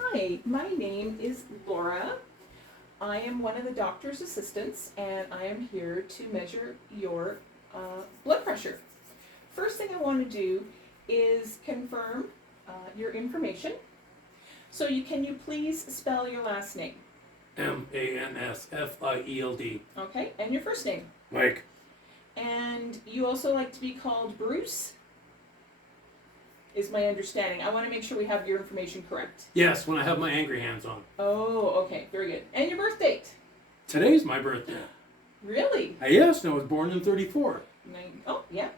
Hi, my name is Laura. I am one of the doctor's assistants and I am here to measure your blood pressure. First thing I want to do is confirm your information. So can you please spell your last name? Mansfield. Okay, and your first name? Mike. And you also like to be called Bruce? Is my understanding. I want to make sure we have your information correct. Yes, when I have my angry hands on. Oh, okay, very good. And your birth date? Today's my birthday. Really? Yes, I was born in 34.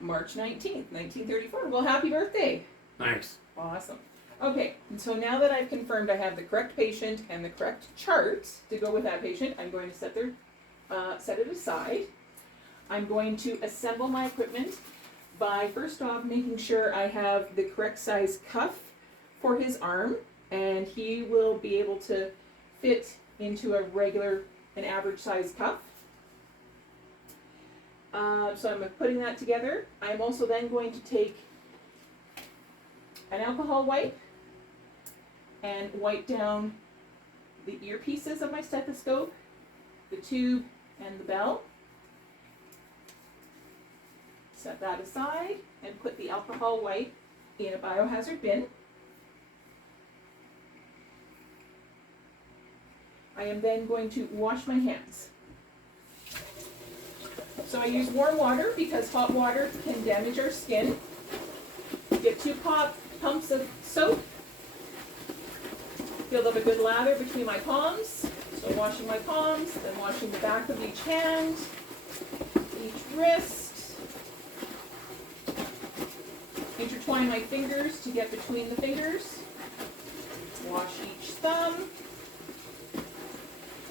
March 19th, 1934. Well, happy birthday. Thanks. Awesome. Okay, and so now that I've confirmed I have the correct patient and the correct chart to go with that patient, I'm going to set it aside. I'm going to assemble my equipment by first off making sure I have the correct size cuff for his arm, and he will be able to fit into an average size cuff. So I'm putting that together. I'm also then going to take an alcohol wipe and wipe down the earpieces of my stethoscope, the tube, and the bell. Set that aside and put the alcohol wipe in a biohazard bin. I am then going to wash my hands. So I use warm water because hot water can damage our skin. Get 2 pumps of soap. Build up a good lather between my palms. So washing my palms, then washing the back of each hand, each wrist. Intertwine my fingers to get between the fingers. Wash each thumb.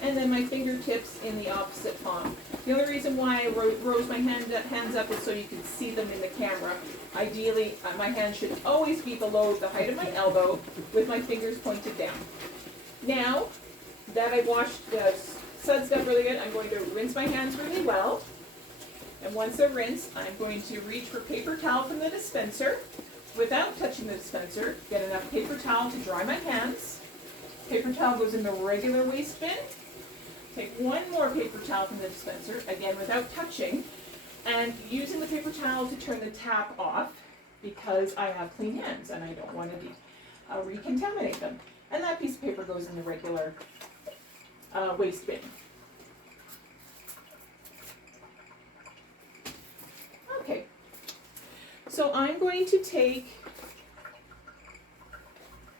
And then my fingertips in the opposite palm. The only reason why I rose my hands up is so you can see them in the camera. Ideally, my hand should always be below the height of my elbow with my fingers pointed down. Now that I've washed the sudsed up really good, I'm going to rinse my hands really well. And once they're rinsed, I'm going to reach for paper towel from the dispenser. Without touching the dispenser, get enough paper towel to dry my hands. Paper towel goes in the regular waste bin. Take one more paper towel from the dispenser, again without touching, and using the paper towel to turn the tap off because I have clean hands and I don't want to recontaminate them. And that piece of paper goes in the regular waste bin. Okay, so I'm going to take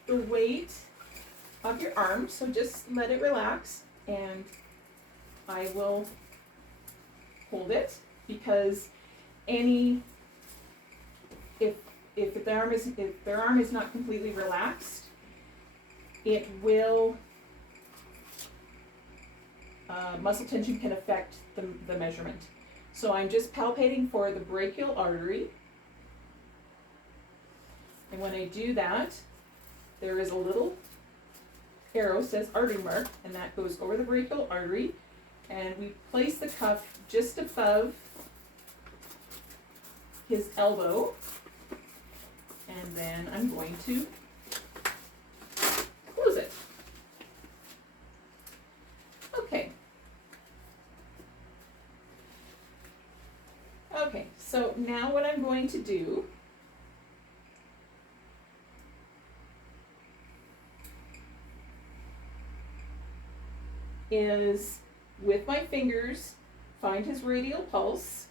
the weight of your arm, so just let it relax, and I will hold it because if their arm is not completely relaxed, it will muscle tension can affect the measurement. So I'm just palpating for the brachial artery, and when I do that, there is a little arrow says artery mark, and that goes over the brachial artery, and we place the cuff just above his elbow, and then I'm going to close it. Okay. Okay, so now what I'm going to do is, with my fingers, find his radial pulse.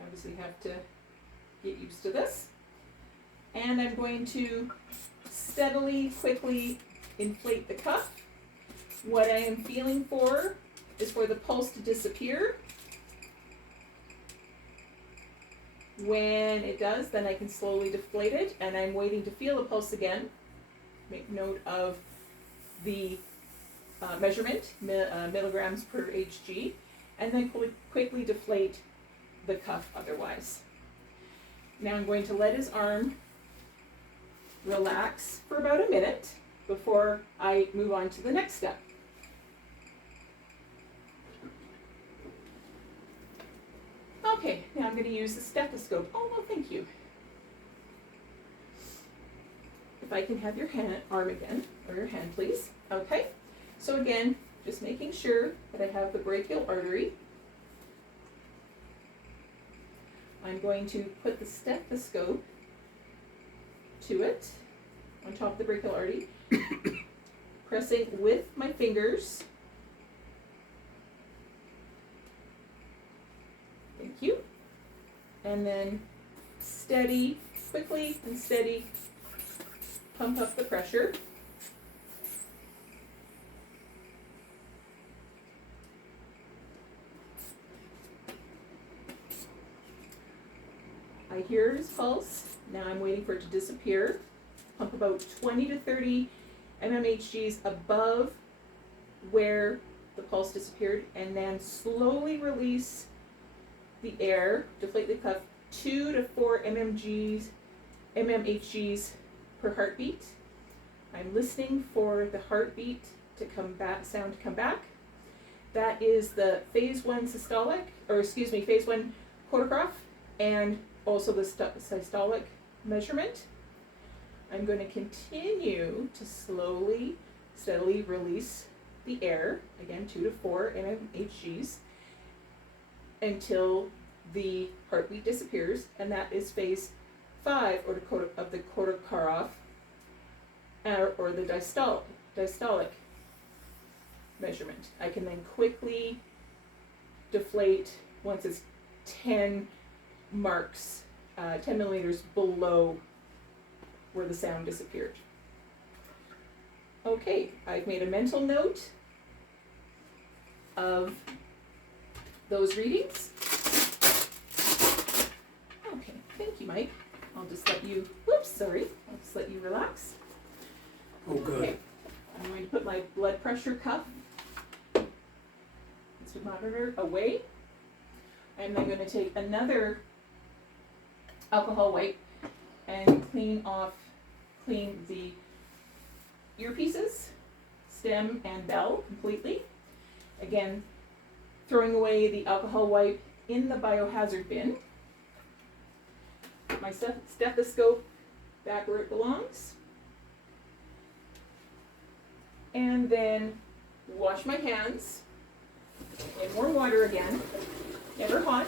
Obviously have to get used to this. And I'm going to steadily, quickly inflate the cuff. What I am feeling for is for the pulse to disappear. When it does, then I can slowly deflate it, and I'm waiting to feel the pulse again. Make note of the measurement, milligrams per Hg, and then quickly deflate the cuff otherwise. Now I'm going to let his arm relax for about a minute before I move on to the next step. Okay, now I'm going to use the stethoscope. Oh, no, thank you. if I can have your arm again, or your hand please. Okay, so again, just making sure that I have the brachial artery. I'm going to put the stethoscope to it, on top of the brachial artery, pressing with my fingers. Thank you. And then steady, quickly and steady, pump up the pressure. I hear his pulse. Now I'm waiting for it to disappear. Pump about 20 to 30 mmHgs above where the pulse disappeared, and then slowly release the air, deflate the cuff, 2 to 4 mmHgs per heartbeat. I'm listening for the heartbeat to come back, sound to come back. That is the phase 1 systolic, phase 1 Cortograph, and also the systolic measurement. I'm going to continue to slowly, steadily release the air, again 2 to 4 mmHgs, until the heartbeat disappears, and that is phase 5 of the Cortograph, or the diastolic measurement. I can then quickly deflate once it's 10 marks, 10 millimeters below where the sound disappeared. Okay, I've made a mental note of those readings. Okay, thank you, Mike. I'll just let you, I'll just let you relax. Oh, good. Okay, I'm going to put my blood pressure cuff, monitor, away. And I'm going to take another alcohol wipe and clean the earpieces, stem and bell completely. Again, throwing away the alcohol wipe in the biohazard bin. Put my stethoscope back where it belongs. And then wash my hands in warm water again, never hot.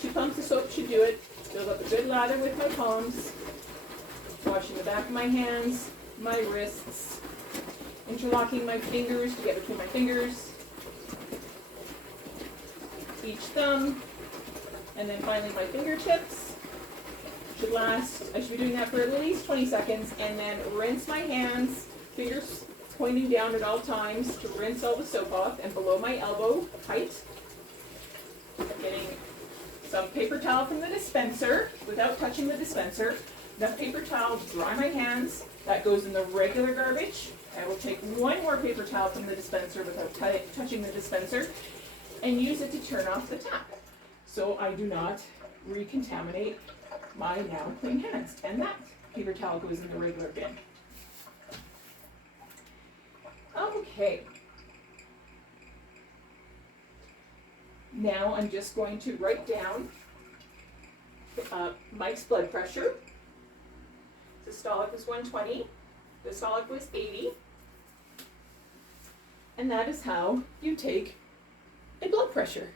2 pumps of soap should do it. Build up a good lather with my palms, washing the back of my hands, my wrists, interlocking my fingers to get between my fingers, each thumb, and then finally my fingertips. I should be doing that for at least 20 seconds, and then rinse my hands, fingers pointing down at all times to rinse all the soap off, and below my elbow height. Getting some paper towel from the dispenser without touching the dispenser. Enough paper towel to dry my hands. That goes in the regular garbage. I will take 1 more paper towel from the dispenser without touching the dispenser and use it to turn off the tap, so I do not recontaminate my now clean hands. And that paper towel goes in the regular bin. Okay. Now I'm just going to write down Mike's blood pressure. Systolic was 120, diastolic was 80. And that is how you take a blood pressure.